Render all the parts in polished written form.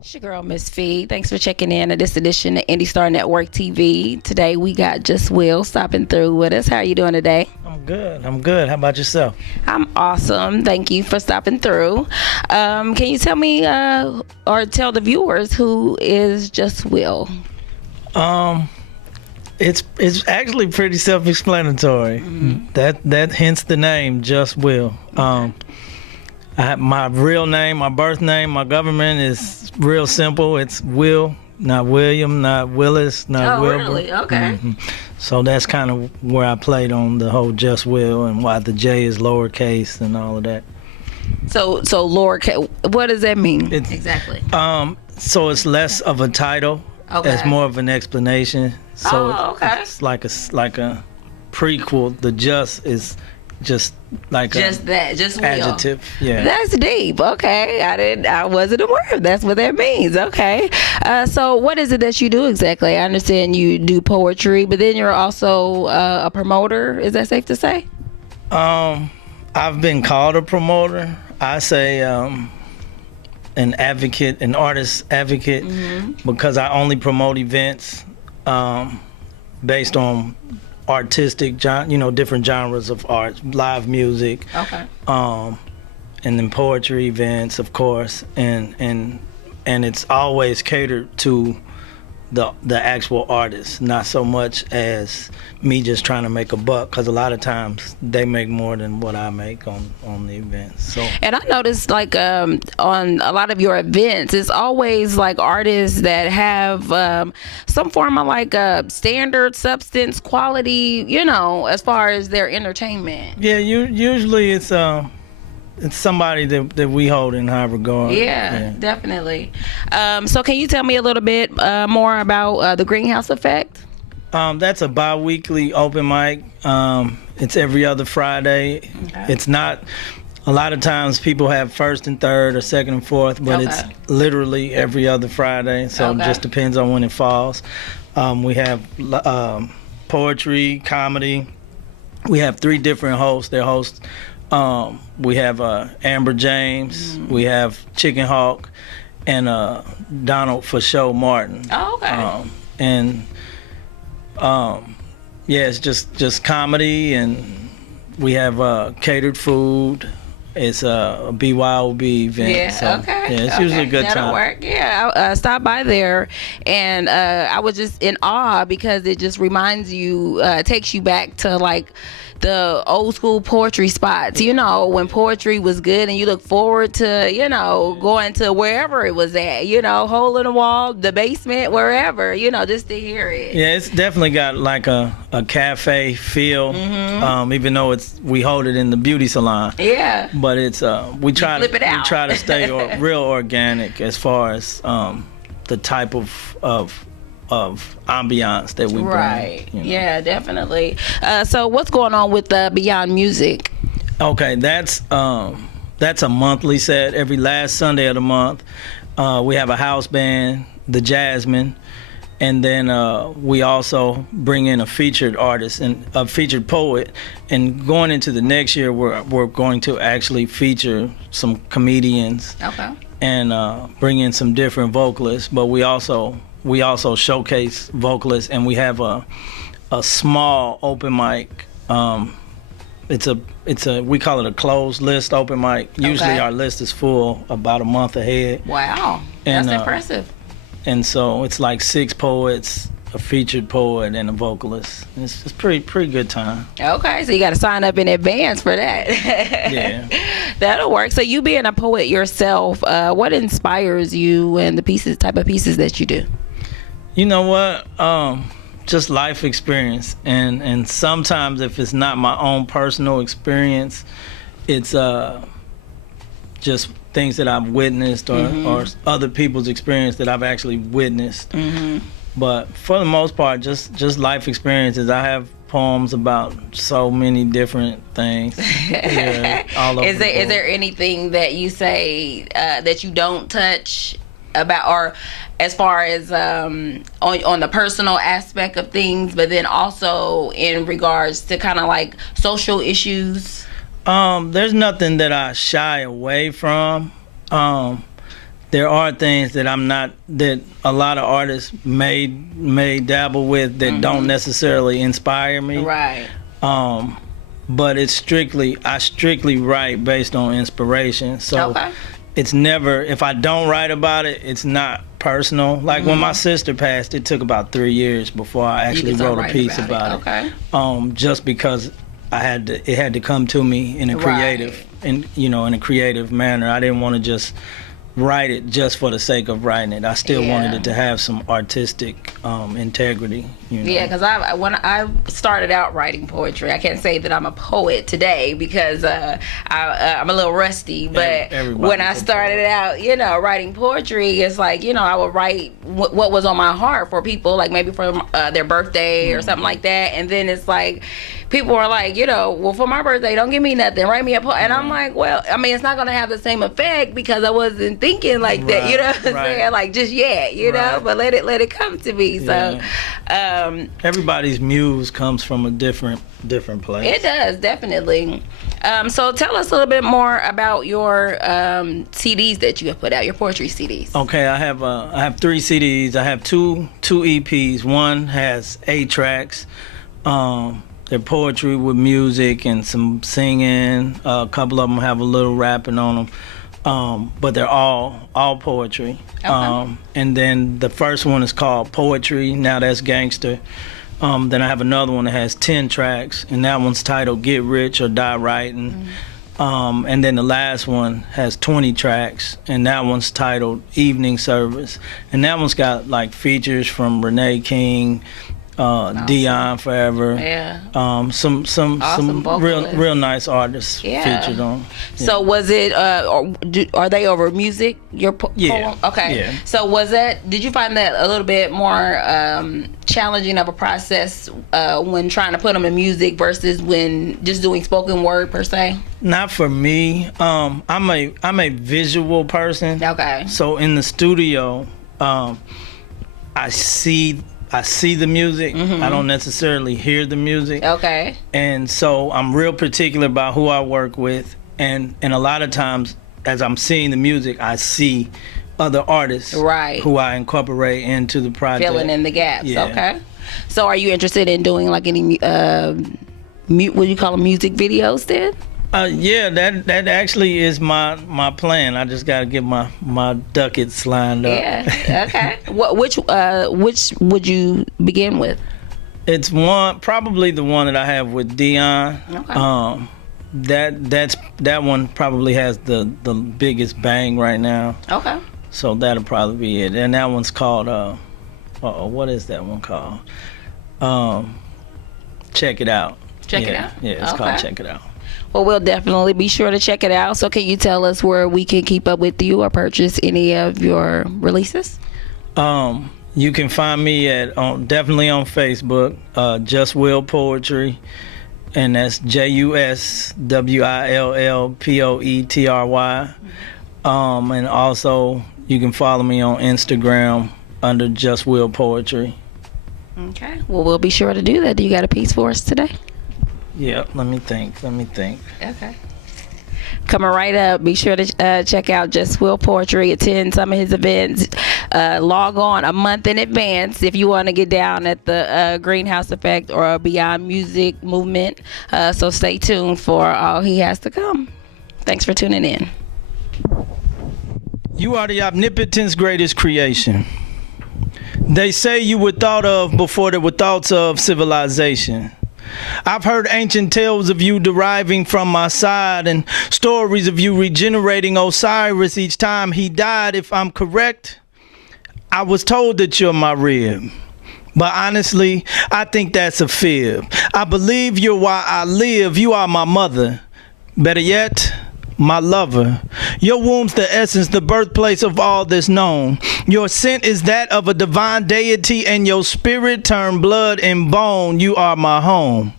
It's your girl, Miss Fee. Thanks for checking in at this edition of Indie Star Network TV. Today we got JusWill stopping through with us. How are you doing today? I'm good. How about yourself? I'm awesome. Thank you for stopping through. Can you tell me or tell the viewers who is JusWill? It's actually pretty self-explanatory. Mm-hmm. That hence the name JusWill. My real name, my birth name, my government is real simple. It's Will, not William, not Willis, not Wilbur. Oh, really? Okay. Mm-hmm. So that's kind of where I played on the whole JusWill and why the J is lowercase and all of that. So lowercase, what does that mean exactly? So it's less of a title. Okay. It's more of an explanation. So it's like a prequel. The Just is just like just Will. Adjective. Yeah. That's deep. Okay. I wasn't aware that's what that means. Okay. So what is it that you do exactly? I understand you do poetry, but then you're also a promoter. Is that safe to say? I've been called a promoter. I say an advocate, an artist advocate, because I only promote events based on artistic, different genres of art, live music, and then poetry events, of course, and it's always catered to the actual artist, not so much as me just trying to make a buck, because a lot of times they make more than what I make on the events. So, and I noticed like on a lot of your events, it's always like artists that have some form of like standard substance quality, as far as their entertainment. Yeah, usually it's somebody that we hold in high regard. Yeah, definitely. So can you tell me a little bit more about the Greenhouse Effect? That's a bi-weekly open mic. It's every other Friday. Okay. It's not, a lot of times people have first and third or second and fourth, but it's literally every other Friday. So it just depends on when it falls. We have poetry, comedy. We have 3 different hosts. Their hosts. We have Amber James, we have Chicken Hawk, and Donald for Show Martin. Oh, okay. It's just comedy, and we have catered food. It's a BYOB event. Yeah, so, Yeah, it's usually a good That'll time. Work. Yeah, I stopped by there, and I was just in awe because it just reminds you, takes you back to like the old school poetry spots, when poetry was good and you look forward to, going to wherever it was at, hole in the wall, the basement, wherever, just to hear it. Yeah, it's definitely got like a cafe feel, even though we hold it in the beauty salon. Yeah. But it's we try to stay real organic as far as the type of ambiance that we bring. Right. Yeah, definitely. So what's going on with Beyond Music? Okay, that's a monthly set. Every last Sunday of the month, we have a house band, the Jasmine, and then we also bring in a featured artist and a featured poet. And going into the next year, we're going to actually feature some comedians. Okay. And bring in some different vocalists, but we also showcase vocalists, and we have a small open mic. We call it a closed list open mic. Usually our list is full about a month ahead. Wow, that's impressive. And so it's like 6 poets, a featured poet, and a vocalist. It's pretty good time. Okay, so you got to sign up in advance for that. Yeah. That'll work. So you being a poet yourself, what inspires you and the type of pieces that you do? You know what? Just life experience, and sometimes if it's not my own personal experience, it's just things that I've witnessed or other people's experience that I've actually witnessed. But for the most part, just life experiences. I have poems about so many different things. Yeah, all over. Is there anything that you say that you don't touch about, or as far as on the personal aspect of things, but then also in regards to kind of like social issues? There's nothing that I shy away from. there are things that that a lot of artists may dabble with that don't necessarily inspire me. Right. But I strictly write based on inspiration. So it's never, if I don't write about it, it's not personal. Like when my sister passed, it took about 3 years before I actually wrote a piece about it. Just because it had to come to me in a creative, in a creative manner. I didn't want to just write it just for the sake of writing it. I still wanted it to have some artistic integrity. Yeah, because when I started out writing poetry, I can't say that I'm a poet today because I'm a little rusty. But when I started out, writing poetry, it's like I would write what was on my heart for people, like maybe for their birthday or something like that. And then it's like people are like, well, for my birthday, don't give me nothing, write me a poem. And I'm like, well, I mean, it's not gonna have the same effect because I wasn't thinking like that. You know what I'm saying? Like just yet, know. But let it come to me. So. Everybody's muse comes from a different place. It does, definitely. So tell us a little bit more about your CDs that you have put out, your poetry CDs. Okay, I have 3 CDs. I have two EPs. One has 8 tracks. They're poetry with music and some singing. A couple of them have a little rapping on them. But they're all poetry. Okay. And then the first one is called Poetry, Now That's Gangster. Then I have another one that has 10 tracks, and that one's titled Get Rich or Die Writing. And then the last one has 20 tracks, and that one's titled Evening Service. And that one's got like features from Renee King, Dion Forever. Yeah. Some real nice artists featured on. Yeah. So was it are they over music? Your poem? Okay. Yeah. So did you find that a little bit more challenging of a process when trying to put them in music versus when just doing spoken word per se? Not for me. I'm a visual person. Okay. So in the studio, I see the music. I don't necessarily hear the music. Okay. And so I'm real particular about who I work with. And a lot of times, as I'm seeing the music, I see other artists who I incorporate into the project. Filling in the gaps. Yeah. Okay. So are you interested in doing like any, what do you call them, music videos then? Yeah, that actually is my plan. I just gotta get my ducats lined up. Yeah. Okay. Which would you begin with? It's probably the one that I have with Dion. Okay. That one probably has the biggest bang right now. Okay. So that'll probably be it. And that one's called what is that one called? Check It Out. Check It Out? Yeah, it's called Check It Out. Well, we'll definitely be sure to check it out. So can you tell us where we can keep up with you or purchase any of your releases? You can find me definitely on Facebook, JusWill Poetry, and that's JusWillPoetry. And also you can follow me on Instagram under JusWill Poetry. Okay. Well, we'll be sure to do that. Do you got a piece for us today? Yeah, let me think. Okay. Coming right up, be sure to check out JusWill Poetry, attend some of his events, log on a month in advance if you want to get down at the Greenhouse Effect or Beyond Music Movement. So stay tuned for all he has to come. Thanks for tuning in. You are the omnipotent's greatest creation. They say you were thought of before there were thoughts of civilization. I've heard ancient tales of you deriving from my side and stories of you regenerating Osiris each time he died. If I'm correct, I was told that you're my rib. But honestly, I think that's a fib. I believe you're why I live. You are my mother. Better yet, my lover. Your womb's the essence, the birthplace of all that's known. Your scent is that of a divine deity, and your spirit turned blood and bone. You are my home.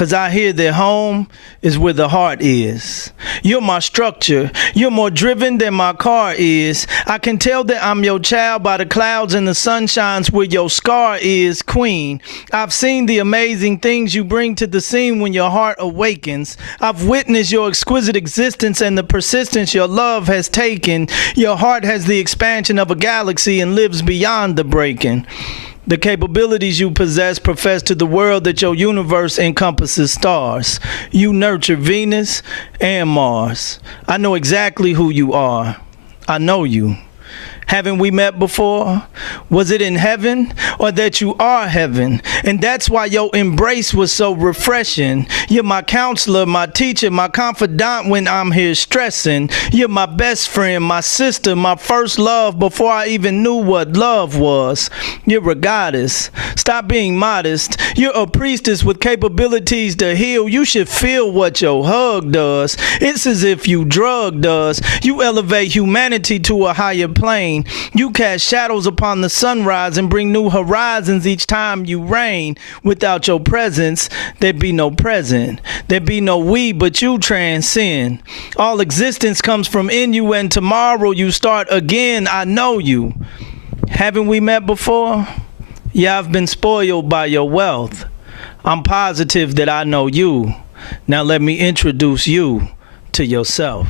'cause I hear that home is where the heart is. You're my structure. You're more driven than my car is. I can tell that I'm your child by the clouds and the sunshines where your scar is, queen. I've seen the amazing things you bring to the scene when your heart awakens. I've witnessed your exquisite existence and the persistence your love has taken. Your heart has the expansion of a galaxy and lives beyond the breaking. The capabilities you possess profess to the world that your universe encompasses stars. You nurture Venus and Mars. I know exactly who you are. I know you. Haven't we met before? Was it in heaven or that you are heaven? And that's why your embrace was so refreshing. You're my counselor, my teacher, my confidant when I'm here stressing. You're my best friend, my sister, my first love before I even knew what love was. You're a goddess. Stop being modest. You're a priestess with capabilities to heal. You should feel what your hug does. It's as if you drugged us. You elevate humanity to a higher plane. You cast shadows upon the sunrise and bring new horizons each time you reign. Without your presence, there'd be no present. There'd be no we, but you transcend. All existence comes from in you, and tomorrow you start again. I know you. Haven't we met before? Yeah, I've been spoiled by your wealth. I'm positive that I know you. Now let me introduce you to yourself.